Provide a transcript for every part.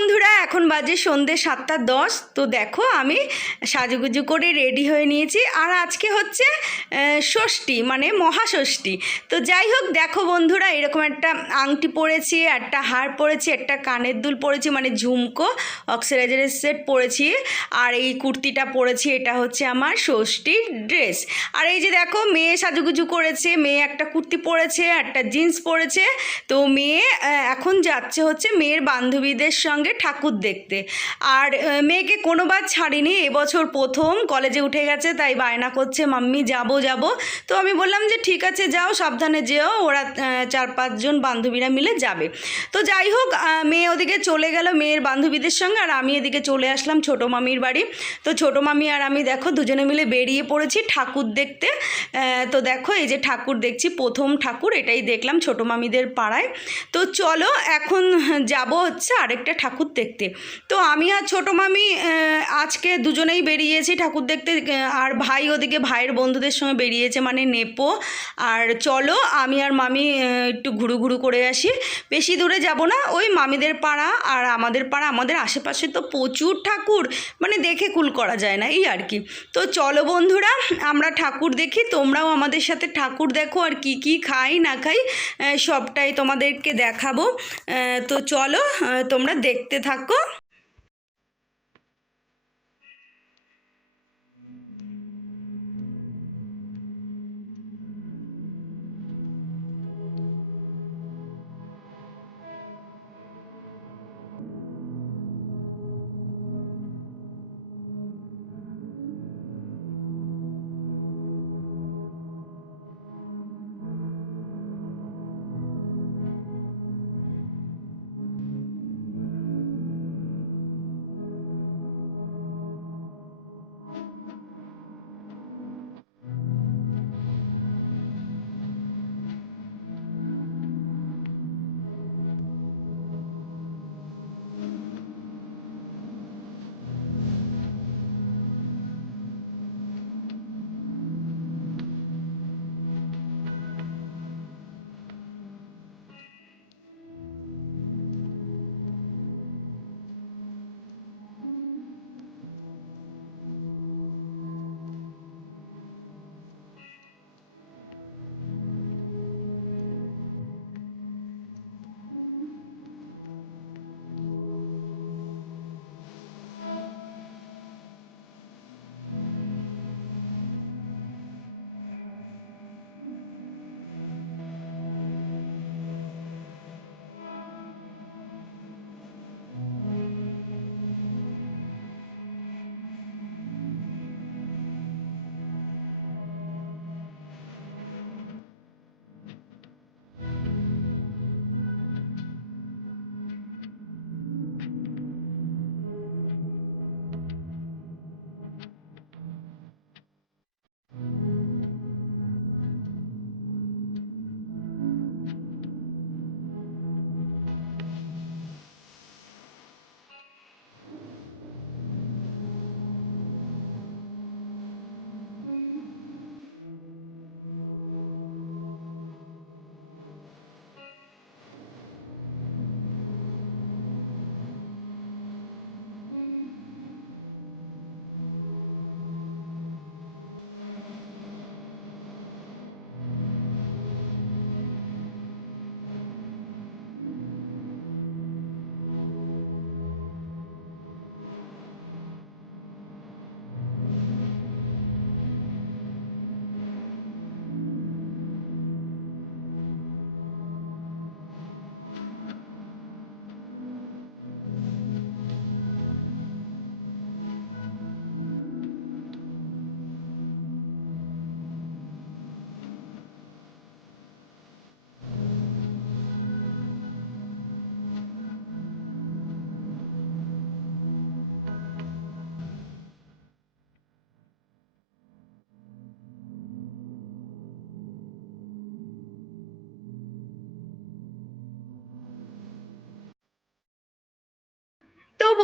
found বন্ধুরা, এখন বাজে সন্ধে সাতটা দশ। তো দেখো, আমি সাজুগুজু করে রেডি হয়ে নিয়েছি। আর আজকে হচ্ছে ষষ্ঠী মানে মহাষষ্ঠী। তো যাই হোক, দেখো বন্ধুরা, এরকম একটা আংটি পরেছি, একটা হার পরেছি, একটা কানের দুল পরেছি মানে ঝুমকো অক্সিডাইজারের সেট পরেছি। আর এই কুর্তিটা পরেছি, এটা হচ্ছে আমার ষষ্ঠীর ড্রেস। আর এই যে দেখো, মেয়ে সাজুগুজু করেছে, মেয়ে একটা কুর্তি পরেছে, একটা জিন্স পরেছে। তো মেয়ে এখন যাচ্ছে হচ্ছে মেয়ের বান্ধবীদের সঙ্গে ঠাকুর দেখতে। আর মেয়েকে কোনোবার ছাড়িনি, এবছর প্রথম, কলেজে উঠে গেছে, তাই বায়না করছে, মাম্মি, যাব যাব। তো আমি বললাম যে, ঠিক আছে, যাও, সাবধানে যেও, ওরা চার পাঁচজন বান্ধবীরা মিলে যাবে। তো যাই হোক মেয়ে ওদিকে চলে গেল, মেয়ের বান্ধবীদের সঙ্গে, আর আমি এদিকে চলে আসলাম ছোটো মামির বাড়ি। তো ছোটো মামি আর আমি দেখো, দুজনে মিলে বেরিয়ে পড়েছি ঠাকুর দেখতে। তো দেখো, এই যে ঠাকুর দেখছি, প্রথম ঠাকুর, এটাই দেখলাম ছোটো মামিদের পাড়ায়। তো চলো, এখন যাব হচ্ছে আরেকটা ঠাকুর দেখতে। তো আমি আর ছোটো মামি আজকে দুজনেই বেরিয়েছি ঠাকুর দেখতে। আর ভাই ওদিকে ভাইয়ের বন্ধুদের সঙ্গে বেরিয়েছে মানে নেপো। আর চলো, আমি আর মামি একটু ঘুরু ঘুরু করে আসি। বেশি দূরে যাব না, ওই মামিদের পাড়া। আর আমাদের পাড়া, আমাদের আশেপাশে তো প্রচুর ঠাকুর মানে দেখে কুল করা যায় না, এই আর কি। তো চলো বন্ধুরা, আমরা ঠাকুর দেখি, তোমরাও আমাদের সাথে ঠাকুর দেখো, আর কি কি খাই, না খাই সবটাই তোমাদেরকে দেখাবো। তো চলো তোমরা দেখতে থাকো। তো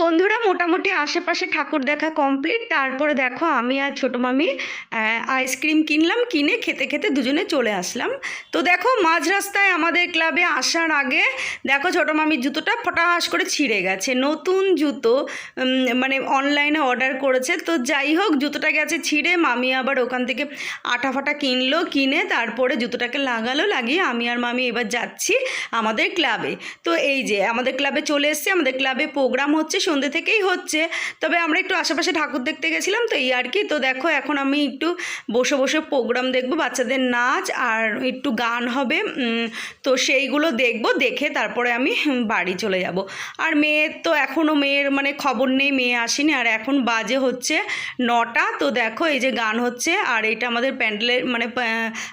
বন্ধুরা মোটামুটি আশেপাশে ঠাকুর দেখা কমপ্লিট তারপরে দেখো আমি আর ছোটো মামি আইসক্রিম কিনলাম, কিনে খেতে খেতে দুজনে চলে আসলাম। তো দেখো মাঝ রাস্তায় আমাদের ক্লাবে আসার আগে দেখো ছোটো মামির জুতোটা ফটাস করে ছিঁড়ে গেছে। নতুন জুতো মানে অনলাইনে অর্ডার করেছে। তো যাই হোক, জুতোটা গেছে ছিঁড়ে, মামি আবার ওখান থেকে আটা ফাটা কিনলো, কিনে তারপরে জুতোটাকে লাগালো, লাগিয়ে আমি আর মামি এবার যাচ্ছি আমাদের ক্লাবে তো এই যে আমাদের ক্লাবে চলে এসছে, আমাদের ক্লাবে প্রোগ্রাম হচ্ছে সন্ধ্যে থেকেই হচ্ছে। তবে আমরা একটু আশেপাশে ঠাকুর দেখতে গেছিলাম তো এই আর কি। তো দেখো এখন আমি একটু বসে বসে প্রোগ্রাম দেখব, বাচ্চাদের নাচ আর একটু গান হবে। তো সেইগুলো দেখব, দেখে তারপরে আমি বাড়ি চলে যাব। আর মেয়ের তো এখনও মেয়ের মানে খবর নেই, মেয়ে আসেনি। আর এখন বাজে হচ্ছে নটা। তো দেখো এই যে গান হচ্ছে আর এটা আমাদের প্যান্ডেলের মানে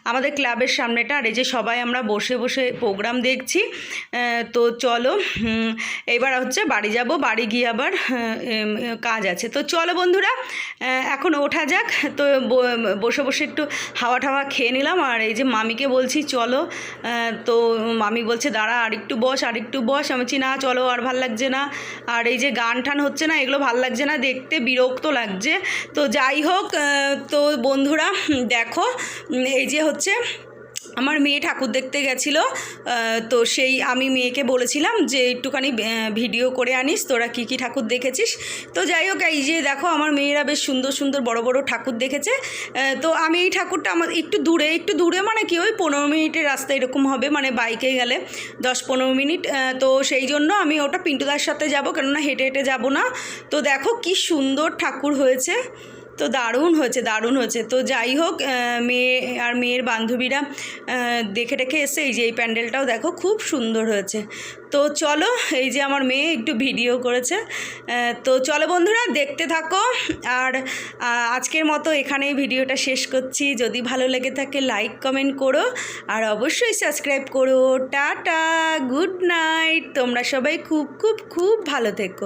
আমাদের ক্লাবের সামনেটা। আর এই যে সবাই আমরা বসে বসে প্রোগ্রাম দেখছি। তো চলো এবার হচ্ছে বাড়ি যাব। বাড়ি গিয়ে আবার কাজ আছে। তো চলো বন্ধুরা এখন ওঠা যাক। তো বসে বসে একটু হাওয়া টাওয়া খেয়ে নিলাম। আর এই যে মামিকে বলছি, চলো তো মামি বলছে, দাঁড়া, আর একটু বস, আর একটু বস। আমি বলছি, না, চলো, আর ভালো লাগছে না। আর এই যে গান টান হচ্ছে না, এগুলো ভালো লাগছে না, দেখতে বিরক্ত লাগছে। তো যাই হোক তো বন্ধুরা, দেখো এই যে হচ্ছে আমার মেয়ে ঠাকুর দেখতে গেছিল তো সেই আমি মেয়েকে বলেছিলাম যে একটুখানি ভিডিও করে আনিস, তোরা কী কী ঠাকুর দেখেছিস? তো যাই হোক, এই যে দেখো আমার মেয়েরা বেশ সুন্দর সুন্দর বড় বড় ঠাকুর দেখেছে। তো আমি এই ঠাকুরটা আমার একটু দূরে একটু দূরে মানে কি ওই পনেরো মিনিটের রাস্তা এরকম হবে মানে বাইকে গেলে দশ পনেরো মিনিট তো সেই জন্য আমি ওটা পিন্টুদার সাথে যাব, কেননা হেঁটে হেঁটে যাব না। তো দেখো কি সুন্দর ঠাকুর হয়েছে। তো দারুণ হয়েছে দারুণ হয়েছে। তো যাই হোক মেয়ে আর মেয়ের বান্ধবীরা দেখে রেখে এসে এই যে এই প্যান্ডেলটাও দেখো, খুব সুন্দর হয়েছে। তো চলো, এই যে আমার মেয়ে একটু ভিডিও করেছে। তো চলো বন্ধুরা, দেখতে থাকো। আর আজকের মতো এখানেই ভিডিওটা শেষ করছি। যদি ভালো লেগে থাকে, লাইক, কমেন্ট করো। আর অবশ্যই সাবস্ক্রাইব করো। Tata, good night. তোমরা সবাই খুব খুব খুব ভালো থেকো।